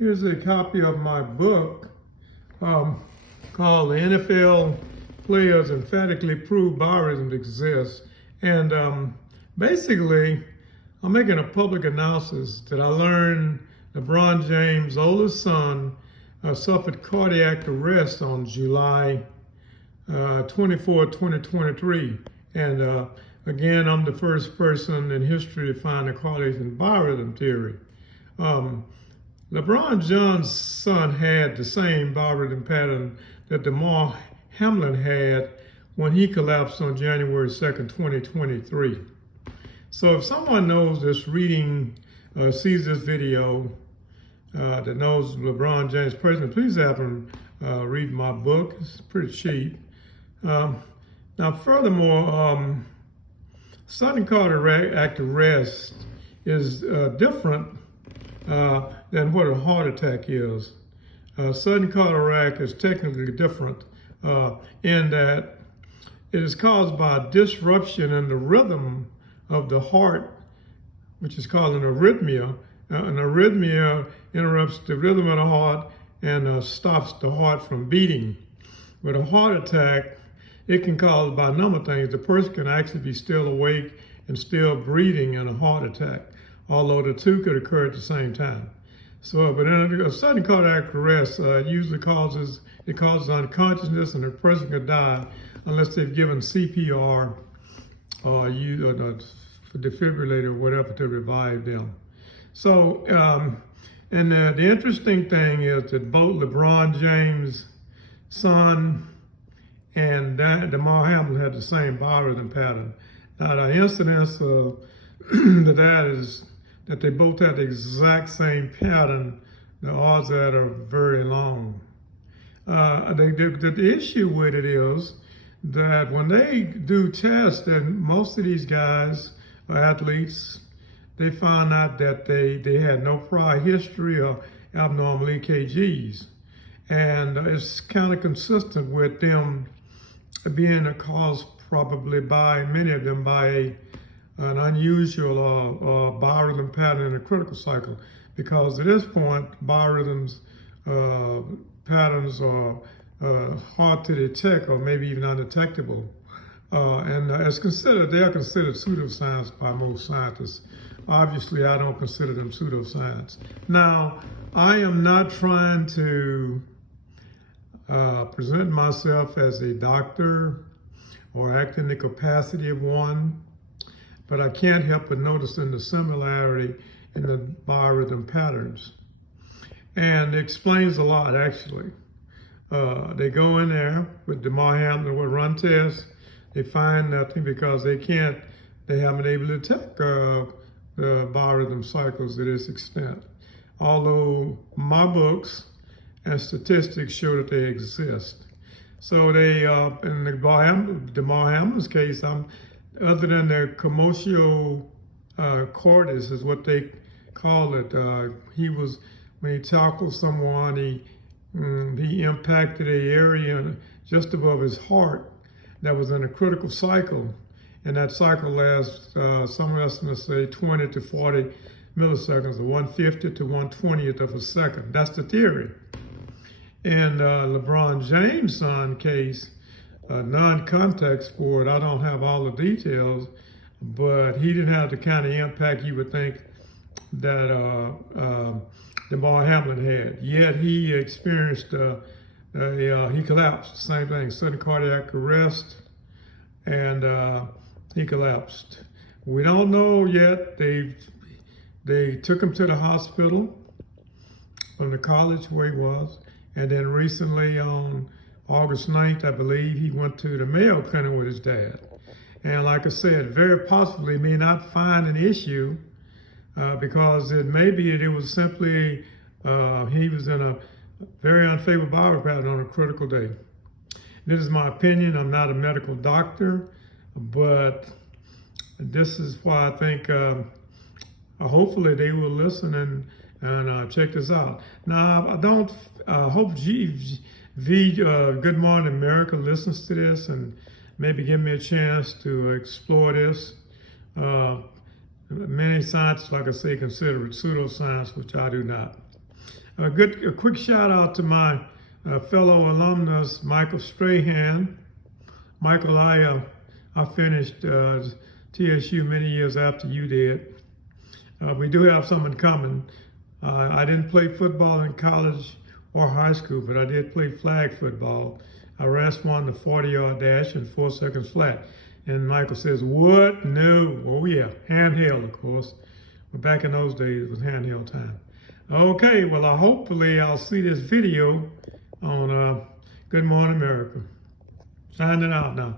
Here's a copy of my book called The NFL Players Emphatically Prove Biorhythms Exist. And basically, I'm making a public announcement that I learned LeBron James' oldest son suffered cardiac arrest on July 24, 2023. And again, I'm the first person in history to find a correlation biorhythm theory. LeBron James' son had the same biorhythm pattern that Damar Hamlin had when he collapsed on January 2nd, 2023. So if someone knows this reading, sees this video, that knows LeBron James personally, please have them read my book. It's pretty cheap. Now, furthermore, sudden cardiac arrest is different than what a heart attack is. Sudden cardiac is technically different in that it is caused by a disruption in the rhythm of the heart, which is called an arrhythmia. An arrhythmia interrupts the rhythm of the heart and stops the heart from beating. With a heart attack, it can cause by a number of things. The person can actually be still awake and still breathing in a heart attack, although the two could occur at the same time. So, but in a sudden cardiac arrest usually causes unconsciousness, and the person could die unless they've given CPR or use a defibrillator or whatever to revive them. So, and the interesting thing is that both LeBron James' son and Damar Hamlin had the same biorhythm pattern. Now, the incidence of that is that they both had the exact same pattern. The odds of that are very long. The issue with it is that when they do tests, and most of these guys are athletes, they found out that they had no prior history of abnormal EKGs. And it's kind of consistent with them being caused probably by many of them by an unusual biorhythm pattern in a critical cycle, because at this point biorhythms patterns are hard to detect or maybe even undetectable, and they are considered pseudoscience by most scientists. Obviously, I don't consider them pseudoscience. Now, I am not trying to present myself as a doctor or act in the capacity of one, but I can't help but noticing the similarity in the biorhythm patterns. And it explains a lot, actually. They go in there with Damar Hamlin with run tests. They find nothing because they haven't been able to detect the biorhythm cycles to this extent. Although my books and statistics show that they exist. So they, in the Damar Hamlin's case, other than their commotio cordis is what they call it. When he tackled someone, he impacted an area just above his heart that was in a critical cycle. And that cycle lasts, some estimates say 20 to 40 milliseconds, or 1/50 to 1/20th of a second. That's the theory. In LeBron James' son case, non-contact sport, I don't have all the details, but he didn't have the kind of impact you would think that Damar Hamlin had. Yet he experienced, he collapsed, same thing, sudden cardiac arrest, and he collapsed. We don't know yet. They took him to the hospital from the college where he was, and then recently on August 9th, I believe, he went to the Mayo Clinic with his dad. And like I said, very possibly may not find an issue because it may be that it was simply he was in a very unfavorable biorhythm pattern on a critical day. This is my opinion. I'm not a medical doctor, but this is why I think hopefully they will listen and check this out. Now, I hope Good Morning America listens to this and maybe give me a chance to explore this. Many scientists, like I say, consider it pseudoscience, which I do not. A quick shout out to my fellow alumnus, Michael Strahan. Michael, I finished TSU many years after you did. We do have some in common. I didn't play football in college or high school, but I did play flag football. I won the 40-yard dash in 4 seconds flat. And Michael says, what? No. Oh, yeah. Handheld, of course. But back in those days, it was handheld time. Okay, well, hopefully I'll see this video on Good Morning America. Signing out now.